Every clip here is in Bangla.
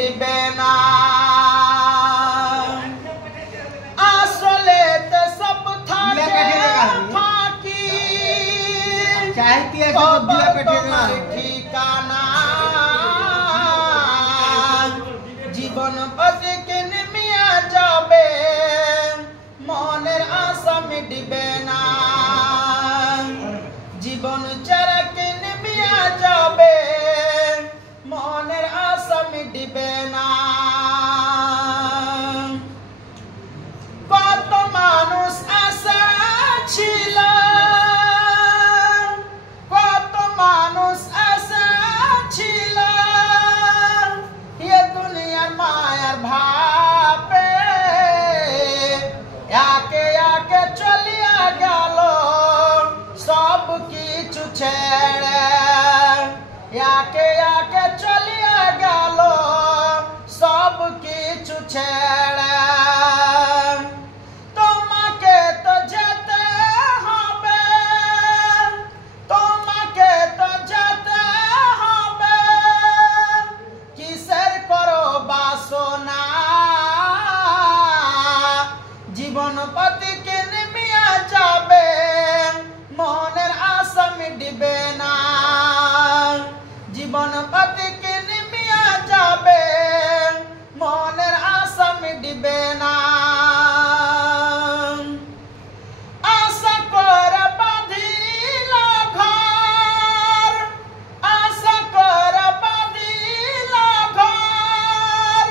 মিটবে না। আসলে তো সব থাকে ফাঁকি, তোমার ঠিকানা জীবন পথে নেমিয়া যাবে, মনের আশা মিটবে না। জীবন চারাকে নেমিয়া যাবে, মনের আশা মিটবে না। কত মানুষ আশা ছিল, কত মানুষ আশা ছিল, এ দুনিয়ার মায়ার ভাবে একে একে চলিয়া গেল সব কিছু ছেড়ে, একে একে চলিয়া গেল সব কিছু ছেড়ে। তোমাকে তো যেতে হবে, তোমাকে তো যেতে হবে, কিসের করো বাসনা। জীবন পথে নেমিয়া যাবে, মনের আশা মিটবে না। জীবন পথে নেমিয়া যাবে, মনের আশা মিটবে না। আশা করে বাঁধিল ঘর, আশা করে বাঁধিল ঘর,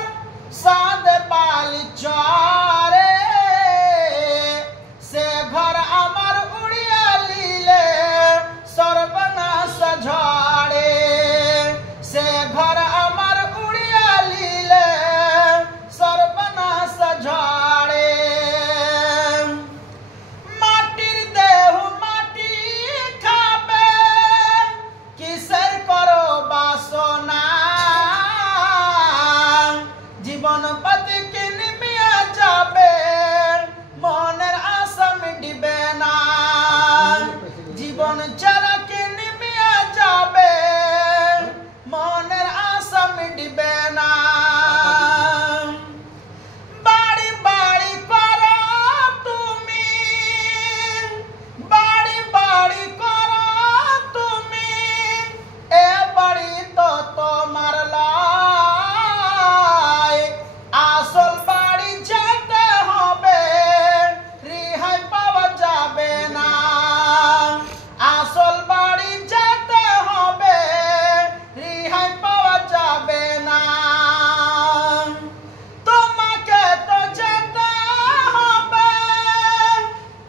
সাদে পালি চরে, সে ঘর আমার উড়িয়া লিলে সর্বনাশ ঝড়ে, সে ঘর আমার উড়িয়া লিলে সর্বনাশ ঝড়ে। মাটির দেহ মাটি খাবে, কিসের করো বাসনা। জীবন পথে নেমিয়া যাবে, মনের আশা মিটবে না। জীবন চারাকে নেমিয়া যাবে, মনের আশা মিটবে না। বাড়ি বাড়ি করো তুমি, বাড়ি বাড়ি করো তুমি, এ বাড়ি তো তোমার লয়। আসল বাড়ি যেতে হবে, রেহাই পাওয়া যাবে না। আসল বাড়ি যেতে হবে, রেহাই পাওয়া যাবে না। তোমাকে তো যেতে হবে,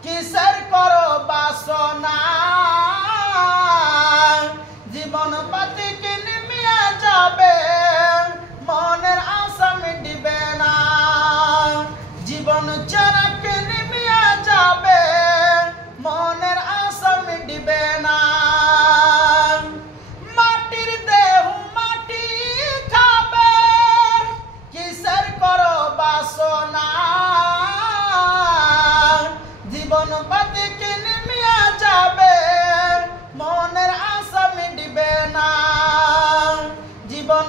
কিসের করো বাসনা। জীবন পথে নেমিয়া যাবে, মনের আশা মিটবে না। জীবন চারাকে নেমিয়া যাবে, মনের আশা মিটবে না। মাটির দেহ মাটি খাবে, কিসের করো বাসনা। জীবন পথে নেমিয়া যাবে, মনের আশা মিটবে না। জীবন